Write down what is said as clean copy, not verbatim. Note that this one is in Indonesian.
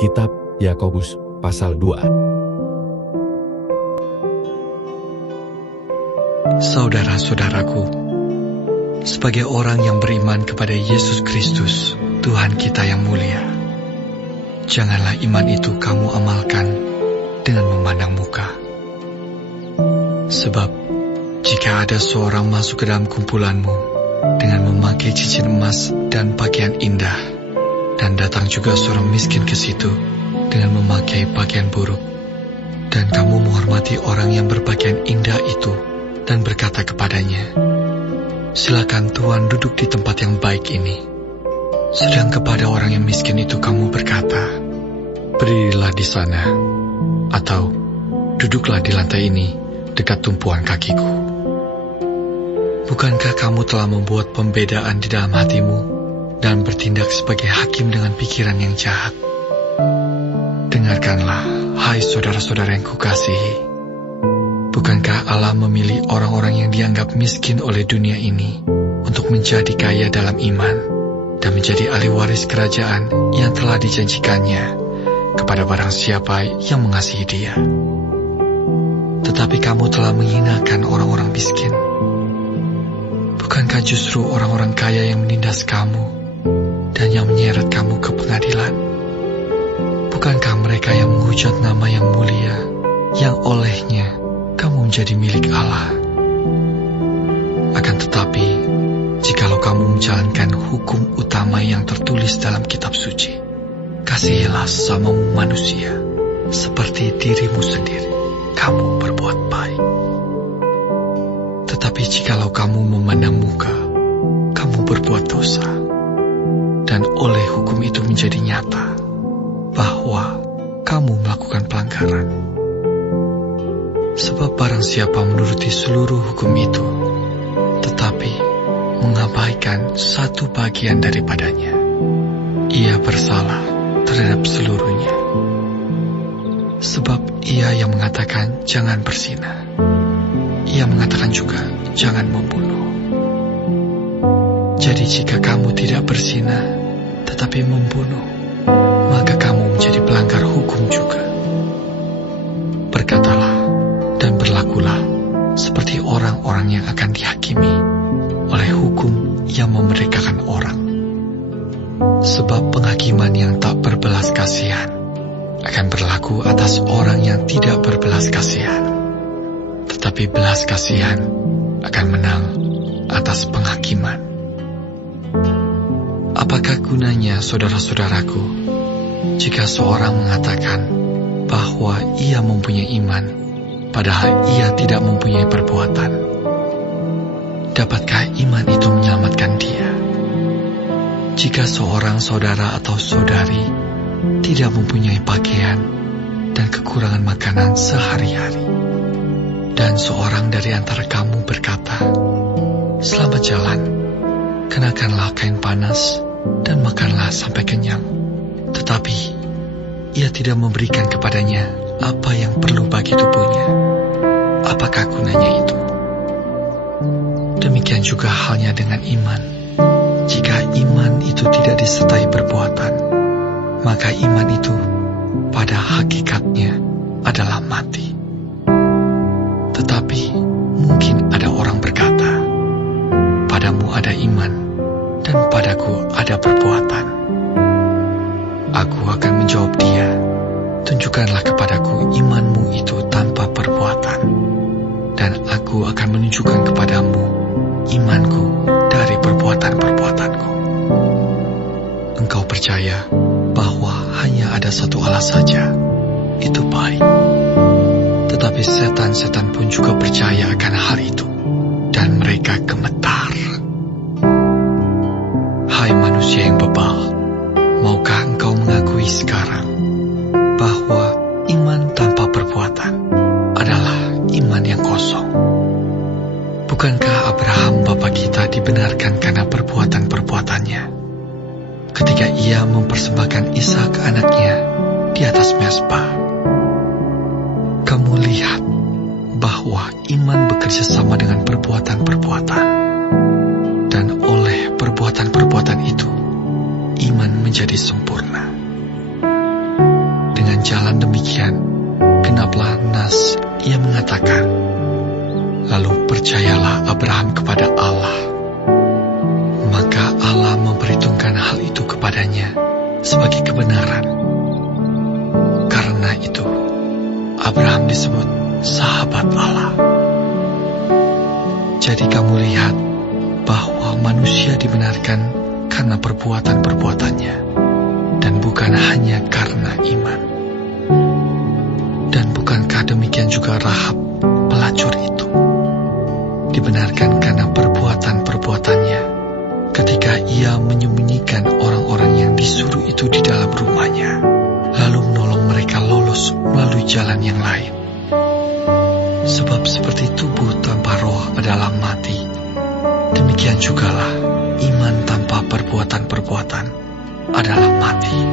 Kitab Yakobus pasal 2. Saudara-saudaraku, sebagai orang yang beriman kepada Yesus Kristus, Tuhan kita yang mulia, janganlah iman itu kamu amalkan dengan memandang muka. Sebab, jika ada seorang masuk ke dalam kumpulanmu dengan memakai cincin emas dan pakaian indah, dan datang juga seorang miskin ke situ dengan memakai pakaian buruk, dan kamu menghormati orang yang berpakaian indah itu dan berkata kepadanya, "Silakan Tuhan duduk di tempat yang baik ini." Sedang kepada orang yang miskin itu kamu berkata, "Berdirilah di sana," atau "Duduklah di lantai ini dekat tumpuan kakiku." Bukankah kamu telah membuat pembedaan di dalam hatimu dan bertindak sebagai hakim dengan pikiran yang jahat? Dengarkanlah, hai saudara-saudara yang kukasihi. Bukankah Allah memilih orang-orang yang dianggap miskin oleh dunia ini untuk menjadi kaya dalam iman dan menjadi ahli waris kerajaan yang telah dijanjikannya kepada barang siapa yang mengasihi Dia? Tetapi kamu telah menghinakan orang-orang miskin. Bukankah justru orang-orang kaya yang menindas kamu dan yang menyeret kamu ke pengadilan? Bukankah mereka yang menghujat nama yang mulia, yang olehnya kamu menjadi milik Allah? Akan tetapi, jikalau kamu menjalankan hukum utama yang tertulis dalam kitab suci, kasihilah sesamamu manusia seperti dirimu sendiri, kamu berbuat baik. Tetapi jikalau kamu memandang muka, kamu berbuat dosa, dan oleh hukum itu menjadi nyata bahwa kamu melakukan pelanggaran. Sebab barang siapa menuruti seluruh hukum itu, tetapi mengabaikan satu bagian daripadanya, ia bersalah terhadap seluruhnya. Sebab ia yang mengatakan jangan berzina, ia mengatakan juga jangan membunuh. Jadi jika kamu tidak berzina, tetapi membunuh, maka kamu menjadi pelanggar hukum juga. Berkatalah dan berlakulah seperti orang-orang yang akan dihakimi oleh hukum yang memerdekakan orang. Sebab penghakiman yang tak berbelas kasihan akan berlaku atas orang yang tidak berbelas kasihan, tetapi belas kasihan akan menang atas penghakiman. Apakah gunanya, saudara-saudaraku, jika seorang mengatakan bahwa ia mempunyai iman, padahal ia tidak mempunyai perbuatan? Dapatkah iman itu menyelamatkan dia? Jika seorang saudara atau saudari tidak mempunyai pakaian dan kekurangan makanan sehari-hari, dan seorang dari antara kamu berkata, "Selamat jalan, kenakanlah kain panas dan makanlah sampai kenyang," tetapi ia tidak memberikan kepadanya apa yang perlu bagi tubuhnya, apakah gunanya itu? Demikian juga halnya dengan iman. Jika iman itu tidak disertai perbuatan, maka iman itu pada hakikatnya adalah mati. Tetapi mungkin ada orang berkata, "Padamu ada iman, dan padaku ada perbuatan." Aku akan menjawab dia, "Tunjukkanlah kepadaku imanmu itu tanpa perbuatan, dan aku akan menunjukkan kepadamu imanku dari perbuatan-perbuatanku." Engkau percaya bahwa hanya ada satu Allah saja, itu baik. Tetapi setan-setan pun juga percaya akan hal itu, dan mereka gemetar. Hai manusia yang bebal, maukah engkau mengakui sekarang bahwa iman tanpa perbuatan adalah iman yang kosong? Bukankah Abraham bapa kita dibenarkan karena perbuatan-perbuatannya ketika ia mempersembahkan Ishak anaknya di atas mezbah? Kamu lihat bahwa iman bekerja sama dengan perbuatan-perbuatan, dan oleh perbuatan-perbuatan itu iman menjadi sempurna. dengan jalan demikian, genaplah nas ia mengatakan, lalu percayalah Abraham kepada Allah. Maka Allah memperhitungkan hal itu kepadanya sebagai kebenaran. Karena itu, Abraham disebut sahabat Allah. Jadi kamu lihat bahwa manusia dibenarkan karena perbuatan-perbuatannya, dan bukan hanya karena iman. Dan bukankah demikian juga Rahab, pelacur itu, dibenarkan karena perbuatan-perbuatannya ketika ia menyembunyikan orang-orang yang disuruh itu di dalam rumahnya, lalu menolong mereka lolos melalui jalan yang lain. Sebab seperti tubuh tanpa roh adalah mati, demikian jugalah iman tanpa perbuatan-perbuatan adalah mati.